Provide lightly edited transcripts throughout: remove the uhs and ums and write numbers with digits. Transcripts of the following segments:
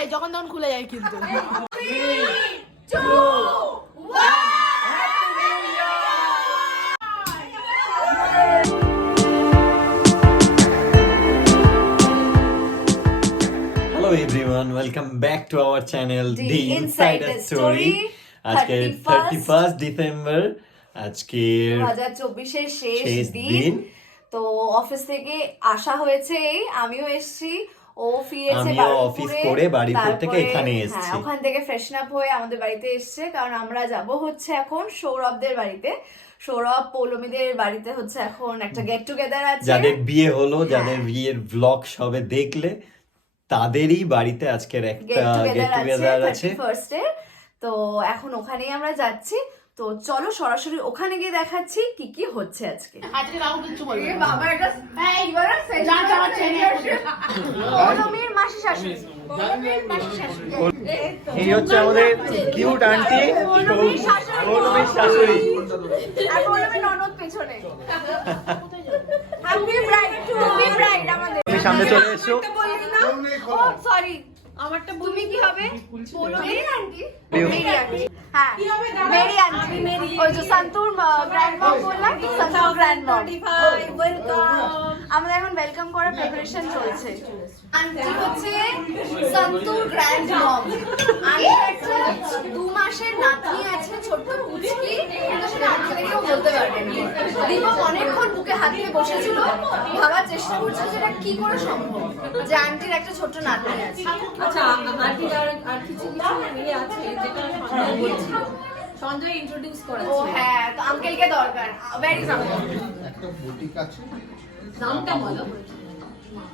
থর্ডাই যখন তখন খুলে যায় কিন্তু। Hello everyone, welcome back to our channel The Insider Story. আজকে 31st ডিসেম্বর, আজকে 2024 এর শেষ দিন। তো অফিস থেকে আসা হয়েছে, আমিও এসেছি, ও ফিরেছে অফিস করে বাড়িপুর থেকে এখানে এসেছি। ওখান থেকে ফ্রেশন আপ হয়ে আমাদের বাড়িতে এসেছে, কারণ আমরা যাব হচ্ছে এখন সৌরভদের বাড়িতে। সৌরভ পৌলমীদের বাড়িতে হচ্ছে এখন একটা গেট টুগেদার আছে। যাদের বিয়ে হলো, যাদের বিয়ের ব্লগ সবে দেখলে, তাদেরই বাড়িতে আজকের একটা গেট টুগেদার আছে 31st এ। তো এখন ওখানেই আমরা যাচ্ছি, তো চলো সরাসরি ওখানে গিয়ে দেখাচ্ছি কি কি হচ্ছে আজকে। আজকে কাউকে কিছু বলবো না। বাবা এটা এইবার জানতে পারছি পৌলমীর মাসি শাশুড়ি। এই হচ্ছে আমাদের কিউট আন্টি পৌলমীর শাশুড়ি। আর পৌলমীর ননদ পেছনে। Happy bride to happy bride আমাদের। তুমি সামনে চলে এসো। ও সরি, আমারটা তুমি কি হবে? পৌলমীর আন্টি, মেরি আন্টি। হ্যাঁ, মেরি আন্টি। ওই যে সন্তুর গ্র্যান্ডমম বললাম, সন্তুর গ্র্যান্ডমম। আমাদের এখন ওয়েলকাম করার প্রিপারেশন চলছে। আন্টি হচ্ছে সন্তুর গ্র্যান্ডমম। আন্টি একটা 2 মাসের নাতনি আছে, ছোট্ট পুচকি, কিন্তু সেটা আন্টিকে কেউ বলতে পারবে না। দীপক অনেকক্ষণ বুকে হাত দিয়ে বসেছিল, ভাবার চেষ্টা করছিল যে এটা কি করে সম্ভব যে আন্টির একটা ছোট্ট নাতনি আছে। আচ্ছা, আন্টির আর কিছু ইয়ে আছে যেটা সঞ্জয় বলছিল। সঞ্জয় ইন্ট্রোডিউস করেছে। ও হ্যাঁ, তো আঙ্কেলকে দরকার। Very sample. একটা বুটিক আছে, নামটা বলো।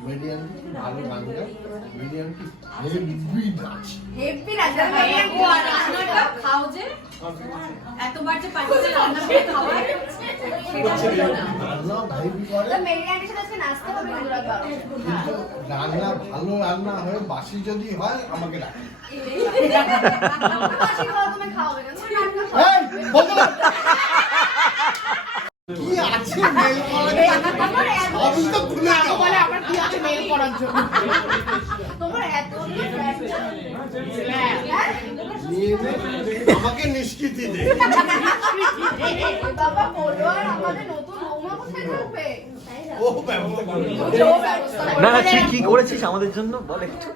মিডিয়াম ভালো গান গায়, মিডিয়াম কি হেভি নাচ। হেভি রাজা ও আর রান্নাটা খাও যে এতবার যে পাঠিয়ে রান্না করে খাওয়ায় রান্না হেভি করে, তো মেরি আন্টির সাথে আজকে নাচতে হবে কিন্তু রাত 12। কিন্তু রান্না ভালো রান্না হয়ে বাসি যদি হয় আমাকে ডাকে। বাসি খাওয়া তুমি খাওয়াবে না, তুমি রান্না খাও। এই বলো কি আছে মেল করার সবই তো ভুলে যাও। বলে আমার কি আছে মেল করার জন্য। তোমার এত নিয়ে আমাকে নিষ্কৃতি দে। বাবা বলো, আর আমাদের নতুন বৌমা কোথায় থাকবে? ও ব্যবস্থা করবে। না না, তুই কি করেছিস আমাদের জন্য বল একটু।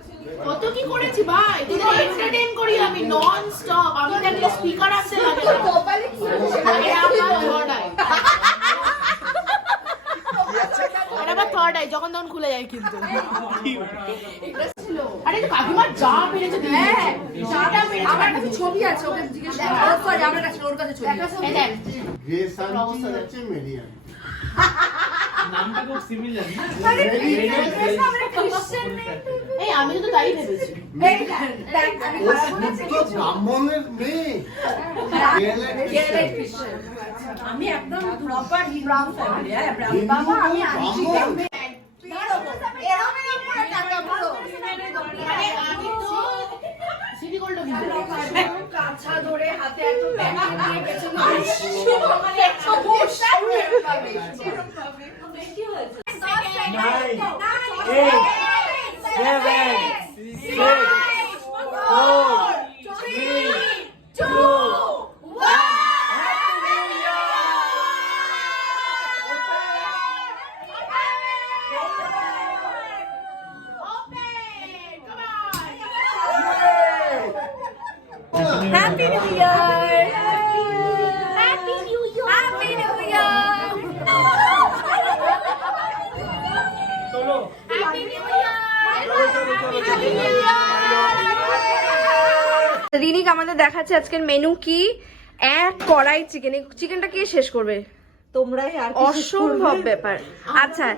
কত কি করেছি ভাই, তোদের এন্টারটেইন করি আমি নন স্টপ। আমি দেখলে স্পিকার আসতে লাগে না। কপালে কি হয়েছে? আরে আমার থর্ডাই, আরে আমার থর্ডাই যখন তখন খুলে যায় কিন্তু। আরে তো কাকিমার যা পেরেছে দিদি। হ্যাঁ, যাটা পেরেছে। আমার কাছে ছবি আছে, ওকে জিজ্ঞেস করো। সরি, আমার কাছে ওর কাছে ছবি আছে। এই দেখ, গ্রেস আন্টি হচ্ছে মেরিয়ান। নামটা খুব সিমিলার না? আরে আমরা ক্রিশ্চিয়ান নেই। এই আমি তো তাই ভেবেছি। এই দেখ, আমি ও খারাপ বলেছি শুদ্ধ ব্রাহ্মণের মেয়ে। গেলে ক্রিশ্চিয়ান। আমি একদম প্রপার ব্রাউন ফ্যামিলি। বাবা আমি আনছি ব্রাহ্মণ। এরকম এরকম করে টাকা পুরো। আরে আমি তো সিটি গোল্ড কিন্তু কাছা ধরে হাতে এত ব্যাগ নিয়ে পেছনে কি হয়েছে? 9 8 7 6 4 3 2 happy new year. Happy new year. Happy new year. Happy new year. Rinik আমাদের দেখাচ্ছে আজকের মেনু কি। এক কড়াই চিকেন। চিকেনটা কে শেষ করবে? তোমরাই আর অসম্ভব ব্যাপার। আচ্ছা,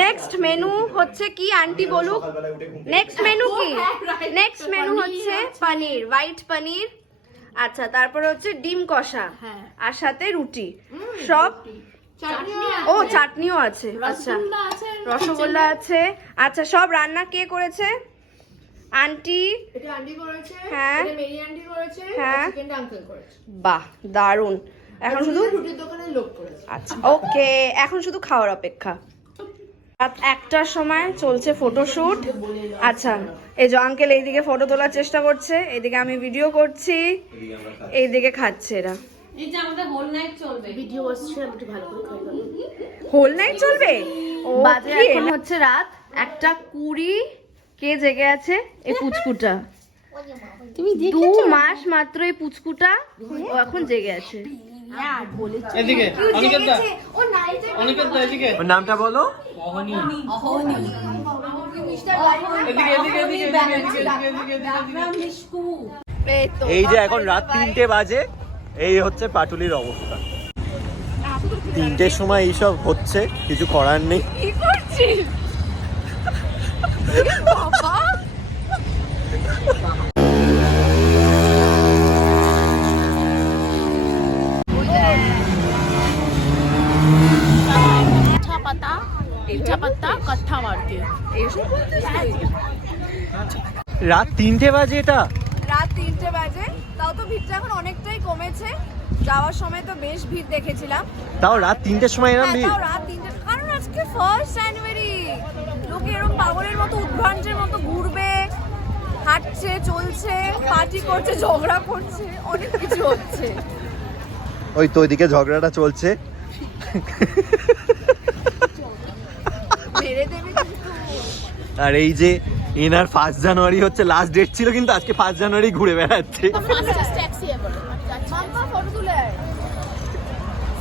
নেক্সট মেনু হচ্ছে কি আন্টি বলুক। নেক্সট মেনু কি? নেক্সট মেনু হচ্ছে পনির, হোয়াইট পনির। আচ্ছা, তারপরে হচ্ছে ডিম কষা আর সাথে রুটি। সব ও চাটনিও আছে। আচ্ছা, রসগোল্লা আছে। আচ্ছা, সব রান্না কে করেছে? আন্টি। এটা আন্টি করেছে, হ্যাঁ। এটা মেরি আন্টি করেছে, হ্যাঁ। চিকেনটা আঙ্কেল করেছে। বাহ, দারুণ। এখন শুধু রুটির দোকানে লোক করেছে। আচ্ছা, ওকে, এখন শুধু খাওয়ার অপেক্ষা। রাত 1টার সময় চলছে ফটোশুট। আচ্ছা, এই যে আঙ্কেল এইদিকে ফটো তোলার চেষ্টা করছে, এইদিকে আমি ভিডিও করছি, এইদিকে খাচ্ছে এরা। এই যে আমাদের হোল নাইট চলবে। ভিডিও আসছে, আমি একটু ভালো করে খাই। হোল নাইট চলবে। বাজে এখন হচ্ছে রাত 1:20। কে জেগে আছে? এই পুচকুটা। তুমি 2 মাস মাত্র এই পুচকুটা, ও এখন জেগে আছে। এদিকে অনিকেত দা, অনিকেত দা এদিকে। ওর নামটা বলো। অহনি। এদিকে এদিকে এদিকে এদিকে এই যে এখন রাত 3টে বাজে, এই হচ্ছে পাটুলির অবস্থা। 3টের সময় এইসব হচ্ছে, কিছু করার নেই। কি করছিস বাবা? মিঠা পাতা কথা মারকে। এইসব বলছিস তুই? রাত 3টে বাজে এটা। রাত 3টে বাজে, তাও তো ভিড়টা এখন অনেকটাই কমেছে। যাওয়ার সময় তো বেশ ভিড় দেখেছিলাম। তাও রাত 3টের সময় এরকম ভিড়। তাও রাত 3টে, কারণ আজকে 1 জানুয়ারি। লোকে এরকম পাগলের মতো উদ্ভ্রান্তের মতো ঘুরবে, হাঁটছে, চলছে, পার্টি করছে, ঝগড়া করছে, অনেক কিছু হচ্ছে। ওই তো ওইদিকে ঝগড়াটা চলছে। মেরে দেবে কিন্তু। আর এই যে এনার 1 জানুয়ারি হচ্ছে লাস্ট ডেট ছিল, কিন্তু আজকে 5 জানুয়ারি ঘুরে বেড়াচ্ছে। Fastest taxi ever. Mampa photo তুলে।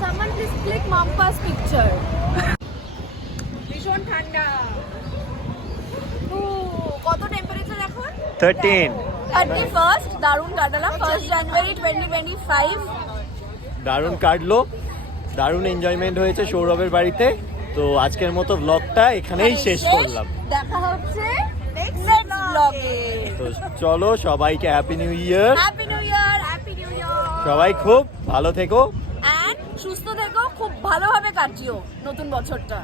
Someone please click Mampa's picture. ভীষণ ঠান্ডা। কত টেম্পারেচার এখন? 13। 31st দারুণ কাটালাম। 1 জানুয়ারি 2025। দারুণ কাটলো, দারুণ এনজয়মেন্ট হয়েছে সৌরভের বাড়িতে। তো আজকের মতো ব্লগটা এখানেই শেষ করলাম। দেখা হচ্ছে নেক্সট ব্লগে। তো চলো, সবাইকে happy new year. Happy new year, happy new ইয়ার। সবাই খুব ভালো থেকো এন্ড সুস্থ থেকো, খুব ভালোভাবে কাটিও নতুন বছরটা।